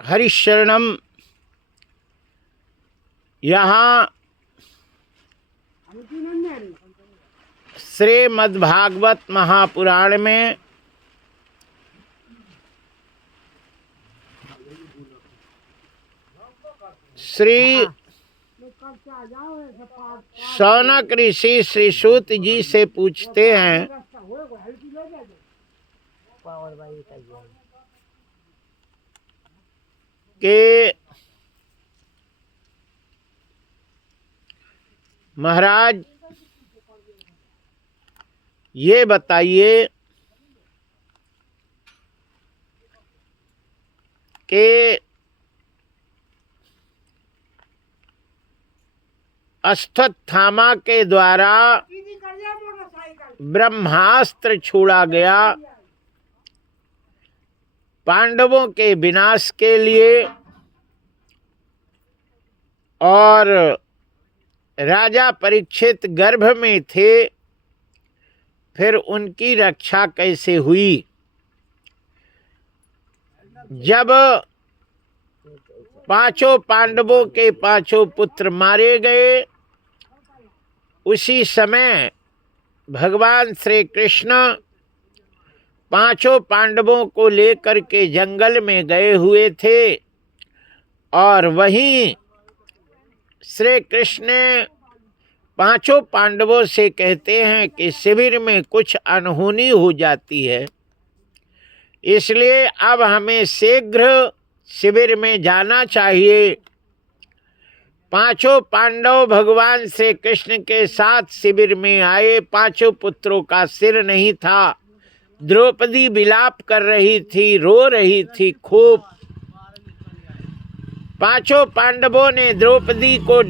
हरिशरणम। यहाँ श्रीमद्भागवत महापुराण में श्री शौनक ऋषि श्री सूत जी से पूछते हैं कि महाराज ये बताइए कि अश्वत्थामा के द्वारा ब्रह्मास्त्र छोड़ा गया पांडवों के विनाश के लिए, और राजा परीक्षित गर्भ में थे, फिर उनकी रक्षा कैसे हुई। जब पांचों पांडवों के पांचों पुत्र मारे गए, उसी समय भगवान श्री कृष्ण पांचों पांडवों को लेकर के जंगल में गए हुए थे, और वहीं श्री कृष्ण ने पांचों पांडवों से कहते हैं कि शिविर में कुछ अनहोनी हो जाती है, इसलिए अब हमें शीघ्र शिविर में जाना चाहिए। पांचों पांडव भगवान श्री कृष्ण के साथ शिविर में आए। पांचों पुत्रों का सिर नहीं था। द्रौपदी विलाप कर रही थी, रो रही थी खूब। पांचों पांडवों ने द्रौपदी को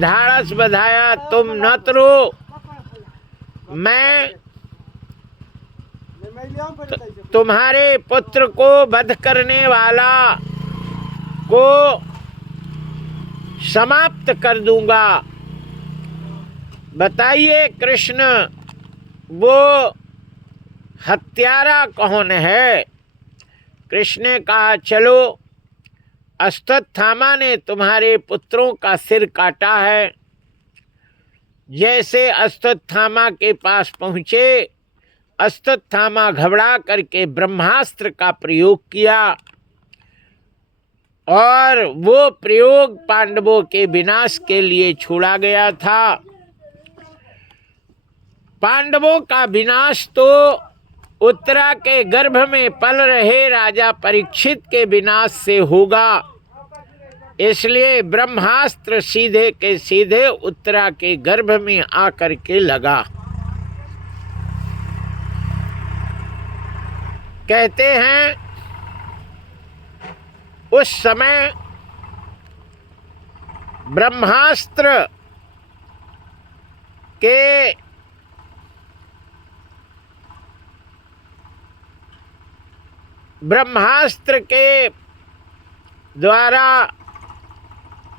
ढाढ़स बंधाया, तुम नत रो, मैं तुम्हारे पुत्र को वध करने वाला को समाप्त कर दूंगा। बताइए कृष्ण, वो हत्यारा कौन है। कृष्ण ने कहा, चलो, अश्वत्थामा ने तुम्हारे पुत्रों का सिर काटा है। जैसे अश्वत्थामा के पास पहुँचे, अश्वत्थामा घबरा करके ब्रह्मास्त्र का प्रयोग किया, और वो प्रयोग पांडवों के विनाश के लिए छोड़ा गया था। पांडवों का विनाश तो उत्तरा के गर्भ में पल रहे राजा परीक्षित के विनाश से होगा, इसलिए ब्रह्मास्त्र सीधे के सीधे उत्तरा के गर्भ में आकर के लगा। कहते हैं उस समय ब्रह्मास्त्र के द्वारा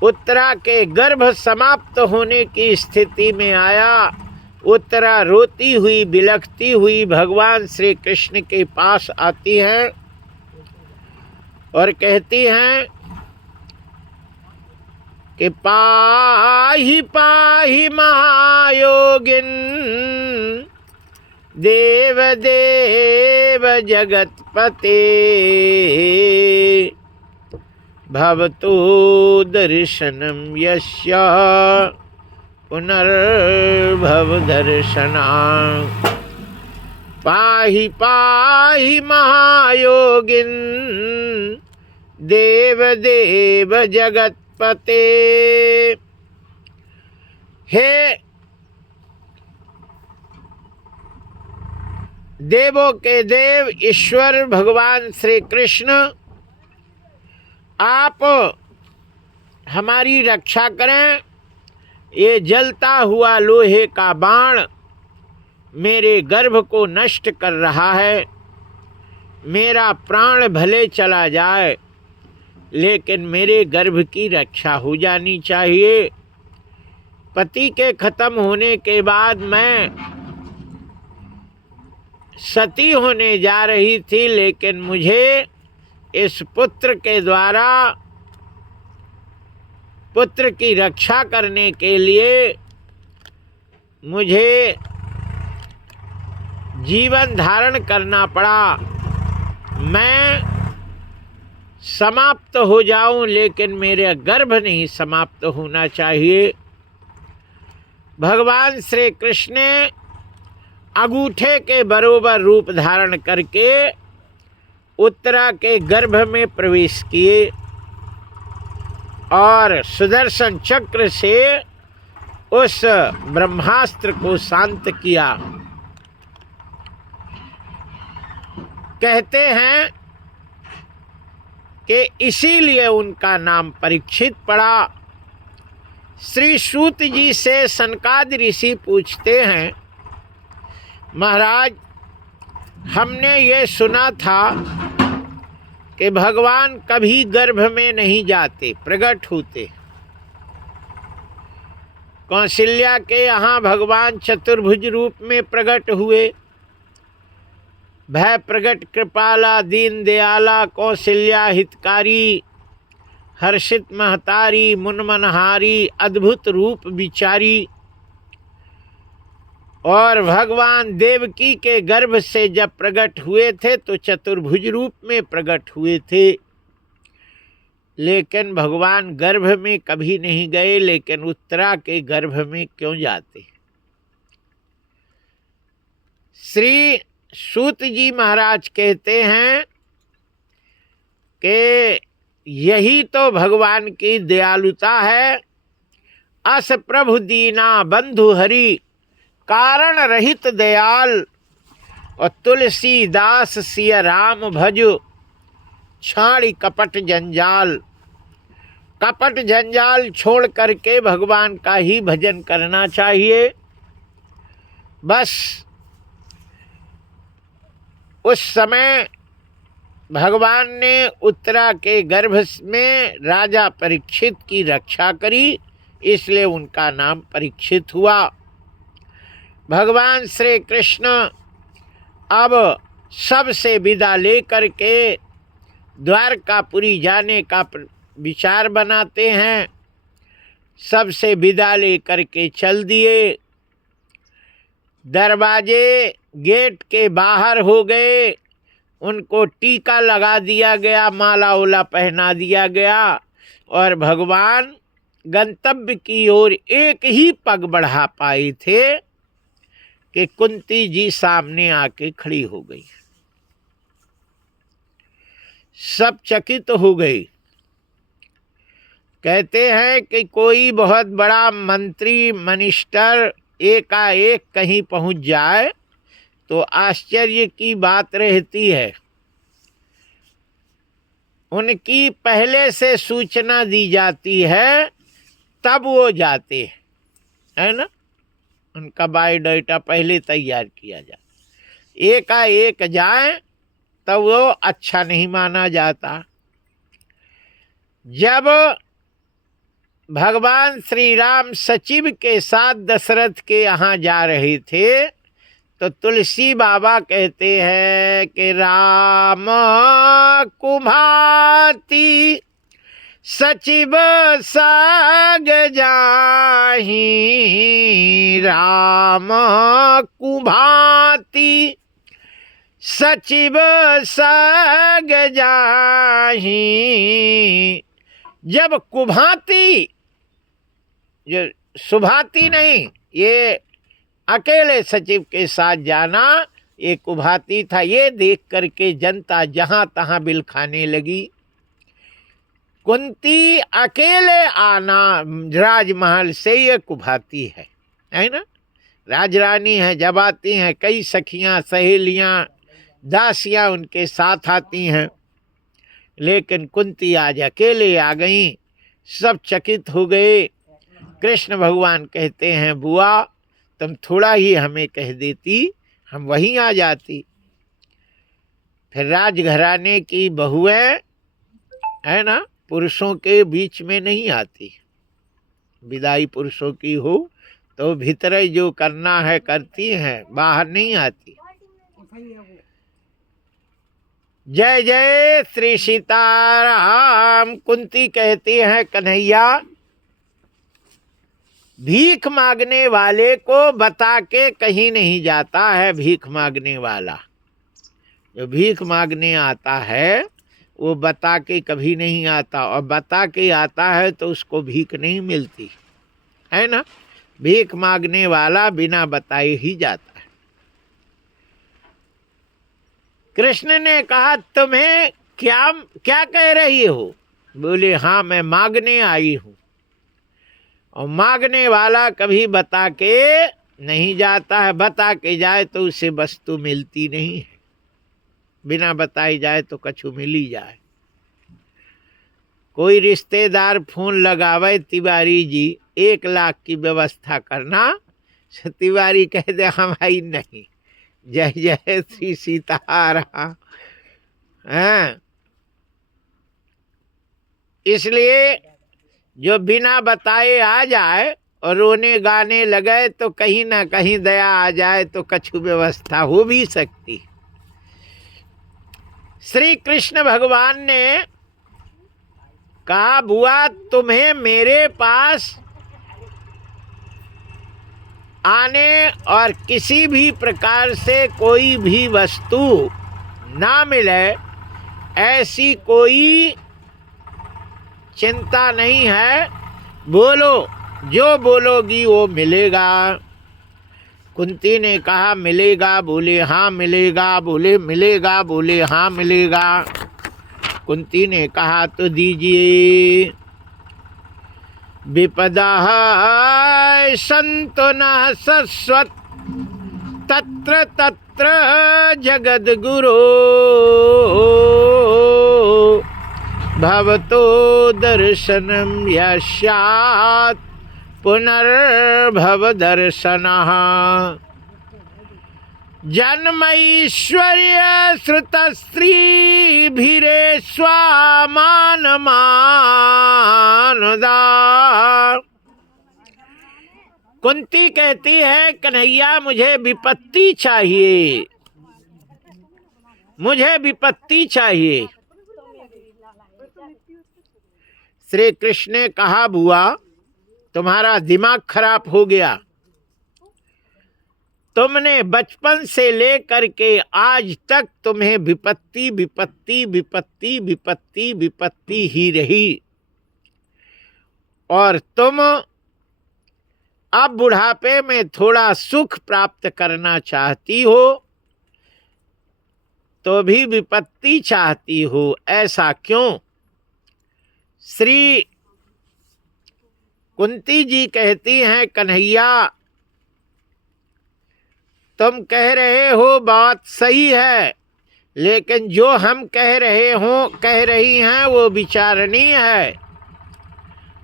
उत्तरा के गर्भ समाप्त होने की स्थिति में आया। उत्तरा रोती हुई बिलखती हुई भगवान श्री कृष्ण के पास आती हैं और कहती हैं कि पाहि पाहि महायोगिन देव देव जगतपते भवतु दर्शनम यस्य पुनर्भव दर्शना। पाहि पाहि महायोगिन देव देव जगतपते। हे देवों के देव ईश्वर भगवान श्री कृष्ण, आप हमारी रक्षा करें। ये जलता हुआ लोहे का बाण मेरे गर्भ को नष्ट कर रहा है। मेरा प्राण भले चला जाए, लेकिन मेरे गर्भ की रक्षा हो जानी चाहिए। पति के खत्म होने के बाद मैं सती होने जा रही थी, लेकिन मुझे इस पुत्र के द्वारा पुत्र की रक्षा करने के लिए मुझे जीवन धारण करना पड़ा। मैं समाप्त हो जाऊं, लेकिन मेरे गर्भ नहीं समाप्त होना चाहिए। भगवान श्री कृष्ण ने अंगूठे के बरोबर रूप धारण करके उत्तरा के गर्भ में प्रवेश किए और सुदर्शन चक्र से उस ब्रह्मास्त्र को शांत किया। कहते हैं कि इसीलिए उनका नाम परीक्षित पड़ा। श्री सूत जी से सनकादि ऋषि पूछते हैं, महाराज हमने ये सुना था कि भगवान कभी गर्भ में नहीं जाते, प्रकट होते। कौशल्या के यहाँ भगवान चतुर्भुज रूप में प्रकट हुए। भय प्रगट कृपाला दीन दयाला कौशल्या हितकारी, हर्षित महतारी मुनमनहारी अद्भुत रूप विचारी। और भगवान देवकी के गर्भ से जब प्रकट हुए थे तो चतुर्भुज रूप में प्रकट हुए थे, लेकिन भगवान गर्भ में कभी नहीं गए। लेकिन उत्तरा के गर्भ में क्यों जाते? श्री सूत जी महाराज कहते हैं कि यही तो भगवान की दयालुता है। अस प्रभु दीना बंधु हरि, कारण रहित दयाल। और तुलसीदास सिय राम भजो, छाड़ी कपट जंजाल। कपट जंजाल छोड़ करके भगवान का ही भजन करना चाहिए। बस उस समय भगवान ने उत्तरा के गर्भ में राजा परीक्षित की रक्षा करी, इसलिए उनका नाम परीक्षित हुआ। भगवान श्री कृष्ण अब सबसे विदा लेकर के द्वारकापुरी जाने का विचार बनाते हैं। सबसे विदा लेकर के चल दिए। दरवाजे गेट के बाहर हो गए। उनको टीका लगा दिया गया, माला ओला पहना दिया गया और भगवान गंतव्य की ओर एक ही पग बढ़ा पाए थे कि कुंती जी सामने आके खड़ी हो गई। सब चकित हो गई। कहते हैं कि कोई बहुत बड़ा मंत्री मिनिस्टर एकाएक कहीं पहुंच जाए तो आश्चर्य की बात रहती है। उनकी पहले से सूचना दी जाती है, तब वो जाते हैं, है ना। उनका बायोडाटा पहले तैयार किया जाता। एकाएक जाए तब वो अच्छा नहीं माना जाता। जब भगवान श्री राम सचिव के साथ दशरथ के यहाँ जा रहे थे तो तुलसी बाबा कहते हैं कि राम कुभाती सचिव साग जाही। राम कुभाती सचिव साग जाही। जब कुभाती, जो सुभाती नहीं, ये अकेले सचिव के साथ जाना, ये कुभाती था। ये देख करके जनता जहां तहां बिल खाने लगी। कुंती अकेले आना राजमहल से, ये कुभाती है ना। राजरानी है, जब आती हैं कई सखियां सहेलियां दासियां उनके साथ आती हैं, लेकिन कुंती आज अकेले आ गईं। सब चकित हो गए। कृष्ण भगवान कहते हैं, बुआ तुम थोड़ा ही हमें कह देती, हम वहीं आ जाती। फिर राजघराने की बहुएं, है ना, पुरुषों के बीच में नहीं आती। विदाई पुरुषों की हो तो भीतर जो करना है करती हैं, बाहर नहीं आती। जय जय श्री सीताराम। कुंती कहती है कन्हैया, भीख मांगने वाले को बता के कहीं नहीं जाता है। भीख मांगने वाला जो भीख मांगने आता है वो बता के कभी नहीं आता, और बता के आता है तो उसको भीख नहीं मिलती है ना। भीख मांगने वाला बिना बताए ही जाता है। कृष्ण ने कहा तुम्हें क्या क्या कह रही हो? बोले हाँ मैं मांगने आई हूं। और मांगने वाला कभी बता के नहीं जाता है, बता के जाए तो उसे वस्तु मिलती नहीं है। बिना बताई जाए तो कछु मिल ही जाए। कोई रिश्तेदार फोन लगावे, तिवारी जी 1 लाख की व्यवस्था करना, तिवारी कह दे हमारी नहीं। जय जय श्री सीताराम। हाँ, इसलिए जो बिना बताए आ जाए और रोने गाने लगे तो कहीं ना कहीं दया आ जाए तो कछु व्यवस्था हो भी सकती। श्री कृष्ण भगवान ने कहा बुआ तुम्हें मेरे पास आने और किसी भी प्रकार से कोई भी वस्तु ना मिले ऐसी कोई चिंता नहीं है। बोलो, जो बोलोगी वो मिलेगा। कुंती ने कहा मिलेगा? बोले हाँ मिलेगा। बोले मिलेगा? बोले हाँ मिलेगा। कुंती ने कहा तो दीजिए। विपदा संतो न सस्वत तत्र तत्र जगद्गुरो भवतो दर्शनम यस्यात् पुनर्भव दर्शनः। जन्मैश्वर्य श्रुत स्त्री भीरे स्वामान मानदा। कुंती कहती है कन्हैया मुझे विपत्ति चाहिए, मुझे विपत्ति चाहिए। श्री कृष्ण ने कहा बुआ तुम्हारा दिमाग खराब हो गया। तुमने बचपन से लेकर के आज तक तुम्हें विपत्ति विपत्ति विपत्ति विपत्ति विपत्ति ही रही, और तुम अब बुढ़ापे में थोड़ा सुख प्राप्त करना चाहती हो तो भी विपत्ति चाहती हो, ऐसा क्यों? श्री कुंती जी कहती हैं कन्हैया तुम कह रहे हो बात सही है, लेकिन जो हम कह रही हैं वो विचारणीय है।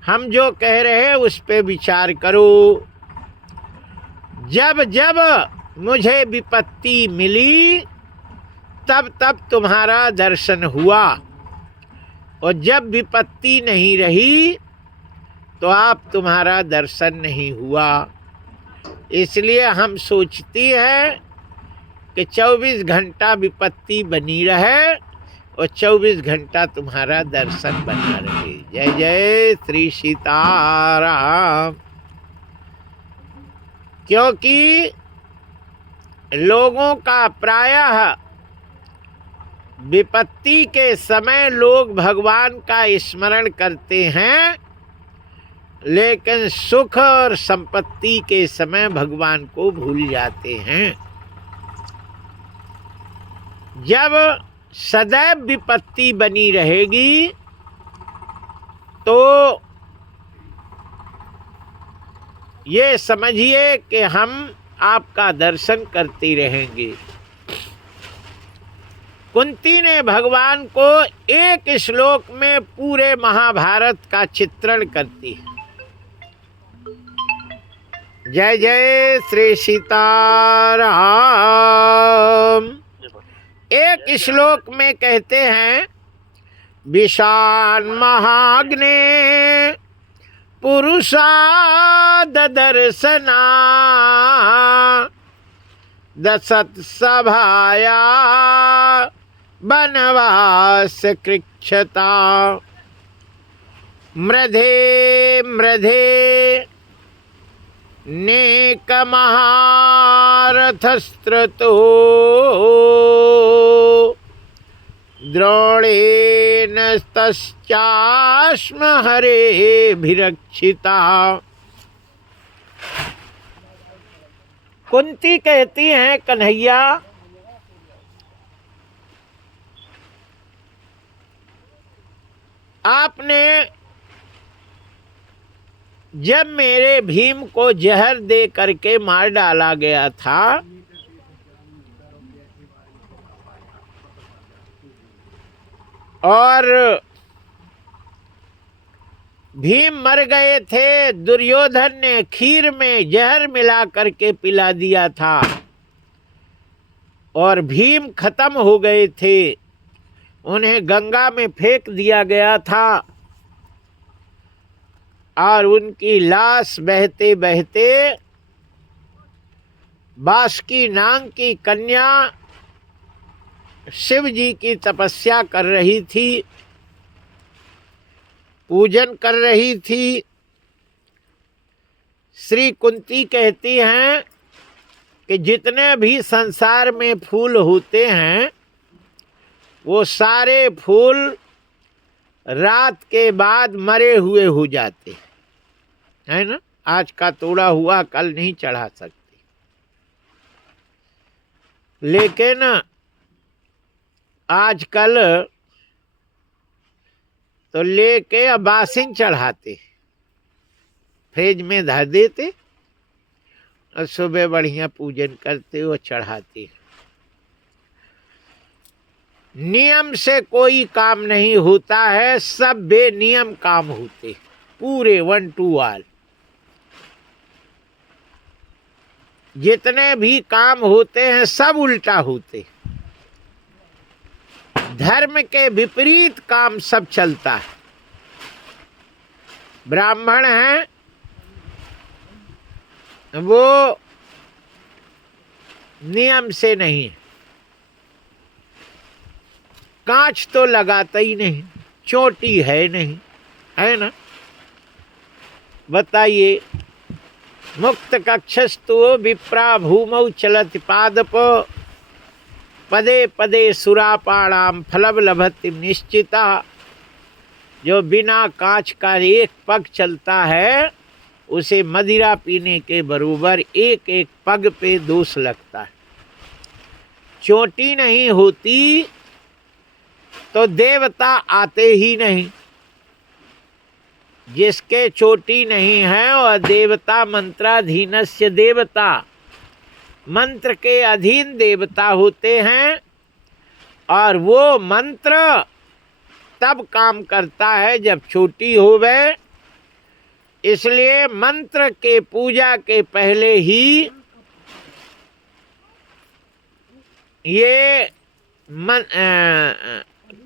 हम जो कह रहे हैं उस पे विचार करो। जब जब मुझे विपत्ति मिली तब तब तुम्हारा दर्शन हुआ, और जब विपत्ति नहीं रही तो आप तुम्हारा दर्शन नहीं हुआ। इसलिए हम सोचती है कि 24 घंटा विपत्ति बनी रहे और 24 घंटा तुम्हारा दर्शन बना रहे। जय जय श्री सीताराम। क्योंकि लोगों का प्रायः विपत्ति के समय लोग भगवान का स्मरण करते हैं, लेकिन सुख और संपत्ति के समय भगवान को भूल जाते हैं। जब सदैव विपत्ति बनी रहेगी तो ये समझिए कि हम आपका दर्शन करते रहेंगे। कुंती ने भगवान को एक श्लोक में पूरे महाभारत का चित्रण करती है। जय जय श्री सीताराम। एक श्लोक में कहते हैं विशान महाग्ने पुरुषाद दर्शना दशत सभाया बनवास कृच्छता। मृधे मृधे नेक महारथस्त्रतो द्रोणेन तस्चास्म हरेभिरक्षिता। कुंती कहती हैं, कन्हैया आपने जब मेरे भीम को जहर दे करके मार डाला गया था और भीम मर गए थे, दुर्योधन ने खीर में जहर मिला करके पिला दिया था और भीम खत्म हो गए थे, उन्हें गंगा में फेंक दिया गया था और उनकी लाश बहते बहते बासुकी नाग की कन्या शिव जी की तपस्या कर रही थी, पूजन कर रही थी। श्री कुंती कहती हैं कि जितने भी संसार में फूल होते हैं वो सारे फूल रात के बाद मरे हुए हो जाते है ना। आज का तोड़ा हुआ कल नहीं चढ़ा सकते, लेकिन आजकल तो लेके अब बासिन चढ़ाते, फ्रिज में धर देते और सुबह बढ़िया पूजन करते और चढ़ाते। नियम से कोई काम नहीं होता है, सब बेनियम काम होते, पूरे 1 to all। जितने भी काम होते हैं सब उल्टा होते, धर्म के विपरीत काम सब चलता है। ब्राह्मण हैं वो नियम से नहीं, कांच तो लगाता ही नहीं, चोटी है नहीं, है ना। बताइए, मुक्त कक्षस्तु विप्रा भूमौ चलति पादप पदे पदे सुरापाणाम फलब लभति निश्चिता। जो बिना कांच का एक पग चलता है उसे मदिरा पीने के बरोबर एक एक पग पे दोष लगता है। चोटी नहीं होती तो देवता आते ही नहीं, जिसके चोटी नहीं है और देवता मंत्राधीनस्य देवता, मंत्र के अधीन देवता होते हैं और वो मंत्र तब काम करता है जब चोटी होवे। इसलिए मंत्र के पूजा के पहले ही ये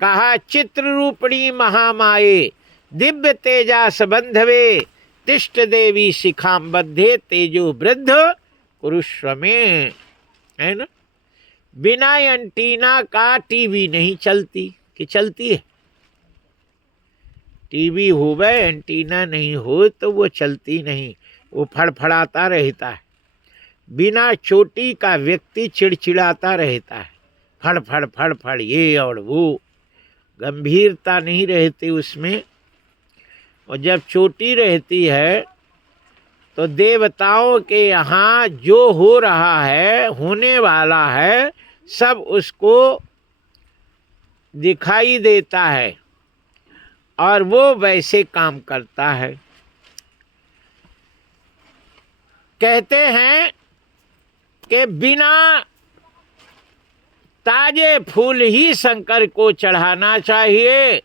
कहा, चित्र रूपणी महामाये दिव्य तेजा संबंधवे तिष्ठ देवी शिखाम बद्धे तेजो वृद्ध कुरुष्व में, है ना। बिना एंटीना का टीवी नहीं चलती, कि चलती है? टीवी हो गए एंटीना नहीं हो तो वो चलती नहीं, वो फड़फड़ाता रहता है। बिना चोटी का व्यक्ति चिड़चिड़ाता रहता है, फड़ फड़ फड़ फड़ ये और वो, गंभीरता नहीं रहती उसमें। और जब चोटी रहती है तो देवताओं के यहाँ जो हो रहा है, होने वाला है, सब उसको दिखाई देता है और वो वैसे काम करता है। कहते हैं कि बिना ताजे फूल ही शंकर को चढ़ाना चाहिए।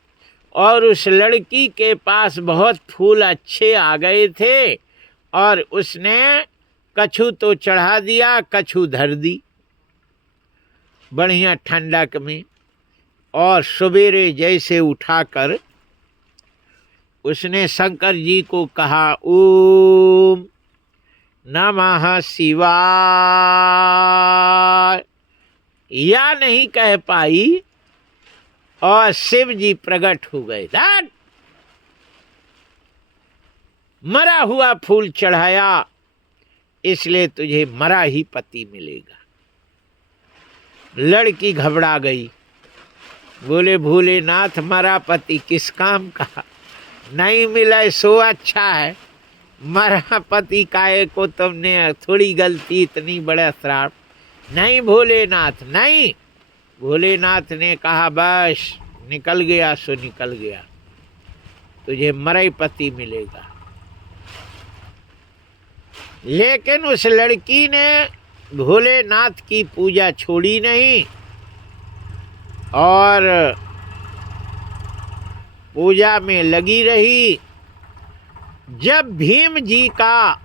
और उस लड़की के पास बहुत फूल अच्छे आ गए थे और उसने कछु तो चढ़ा दिया, कछु धर दी बढ़िया ठंडक में। और सवेरे जैसे उठाकर उसने शंकर जी को कहा, ओम नमः शिवाय। या नहीं कह पाई और शिव जी प्रकट हो गए। दैट मरा हुआ फूल चढ़ाया, इसलिए तुझे मरा ही पति मिलेगा। लड़की घबरा गई, बोले भोलेनाथ मरा पति किस काम का, नहीं मिला सो अच्छा है, मरा पति काहे को तुमने, थोड़ी गलती इतनी बड़ा श्राप। नहीं भोलेनाथ नहीं। भोलेनाथ ने कहा बस निकल गया सो निकल गया, तुझे मरा पति मिलेगा। लेकिन उस लड़की ने भोलेनाथ की पूजा छोड़ी नहीं और पूजा में लगी रही। जब भीम जी का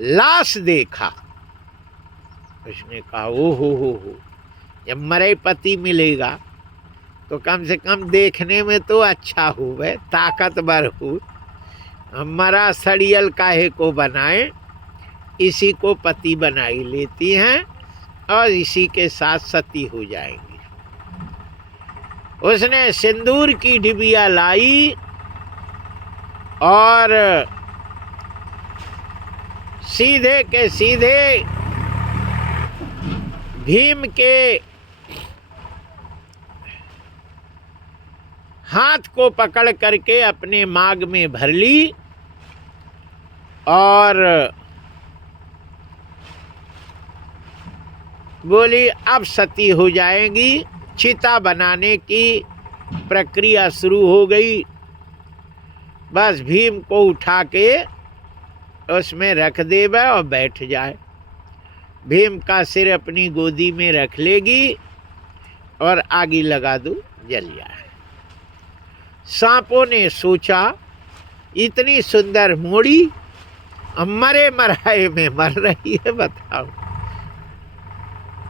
लाश देखा, उसने कहा ओ हो, जब मरे पति मिलेगा तो कम से कम देखने में तो अच्छा हो, वह ताकतवर हो, मरा सड़ियल काहे को बनाए, इसी को पति बनाई लेती हैं और इसी के साथ सती हो जाएंगी। उसने सिंदूर की डिबिया लाई और सीधे के सीधे भीम के हाथ को पकड़ करके अपने मांग में भर ली और बोली अब सती हो जाएंगी। चिता बनाने की प्रक्रिया शुरू हो गई। बस भीम को उठा के उसमें रख देवे और बैठ जाए। भीम का सिर अपनी गोदी में रख लेगी और आगी लगा दो, जल जाए। सांपों ने सोचा इतनी सुंदर मोड़ी मरे मराए में मर रही है, बताओ।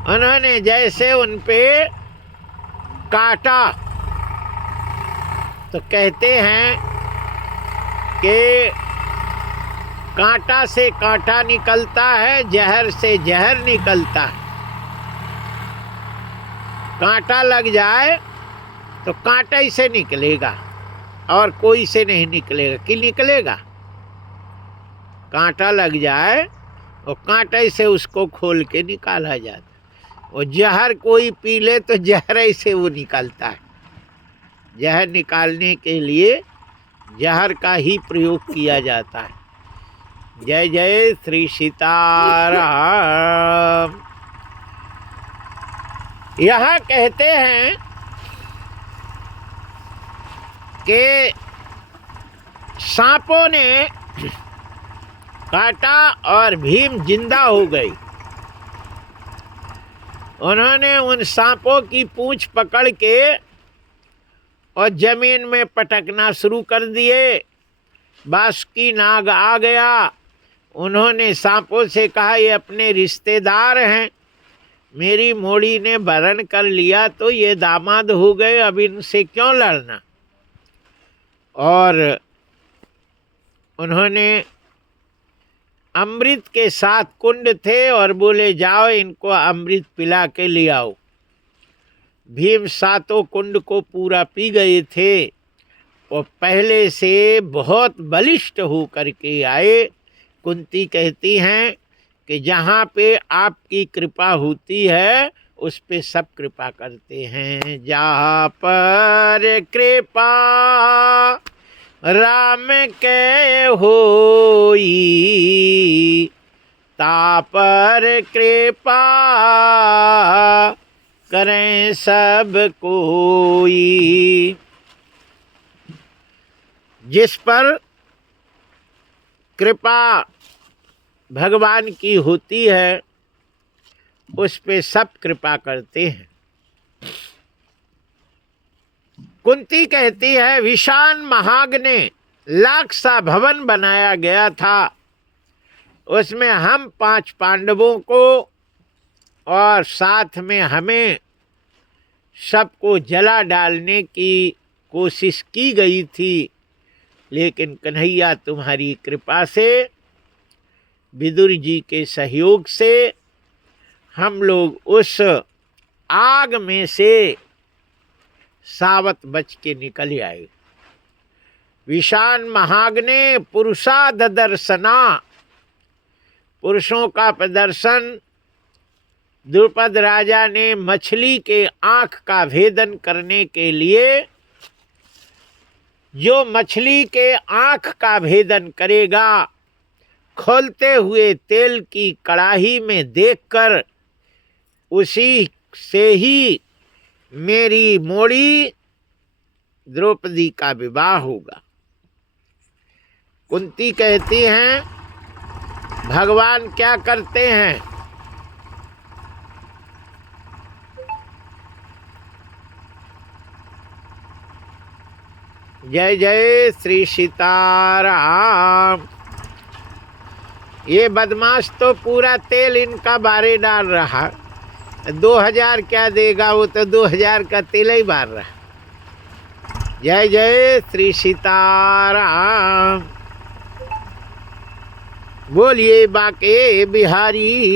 उन्होंने जैसे उन पे काटा तो कहते हैं कि कांटा से कांटा निकलता है, जहर से जहर निकलता है। कांटा लग जाए तो कांटा ही से निकलेगा और कोई से नहीं निकलेगा। कि निकलेगा? कांटा लग जाए और कांटा ही से उसको खोल के निकाला जाता है। और जहर कोई पी ले तो जहर ही से वो निकलता है। जहर निकालने के लिए जहर का ही प्रयोग किया जाता है। जय जय श्री सीताराम। यहाँ कहते हैं कि सांपों ने काटा और भीम जिंदा हो गई। उन्होंने उन सांपों की पूंछ पकड़ के और जमीन में पटकना शुरू कर दिए। बासुकी नाग आ गया। उन्होंने सांपों से कहा ये अपने रिश्तेदार हैं, मेरी मोड़ी ने वरण कर लिया तो ये दामाद हो गए, अब इनसे क्यों लड़ना। और उन्होंने अमृत के साथ कुंड थे और बोले जाओ इनको अमृत पिला के ले आओ। भीम सातों कुंड को पूरा पी गए थे और पहले से बहुत बलिष्ठ हो करके आए। कुंती कहती हैं कि जहाँ पे आपकी कृपा होती है उस पे सब कृपा करते हैं। जहाँ पर कृपा राम के होई, ता पर कृपा करें सब कोई। जिस पर कृपा भगवान की होती है उस पे सब कृपा करते हैं। कुंती कहती है विशान महाग्ने लाख सा भवन बनाया गया था। उसमें हम 5 पांडवों को और साथ में हमें सबको जला डालने की कोशिश की गई थी, लेकिन कन्हैया तुम्हारी कृपा से, विदुर जी के सहयोग से हम लोग उस आग में से सावत बच के निकल आए। विशान महाग्ने पुरुषा दर्शना, पुरुषों का प्रदर्शन। द्रुपद राजा ने मछली के आंख का भेदन करने के लिए, जो मछली के आंख का भेदन करेगा, खोलते हुए तेल की कड़ाही में देखकर उसी से ही मेरी मोड़ी द्रौपदी का विवाह होगा। कुंती कहती हैं भगवान क्या करते हैं? जय जय श्री सीताराम। ये बदमाश तो पूरा तेल इनका बारे डाल रहा। 2000 क्या देगा, वो तो 2000 का तेल ही बार रहा। जय जय श्री सीताराम। बोलिए बाके बिहारी।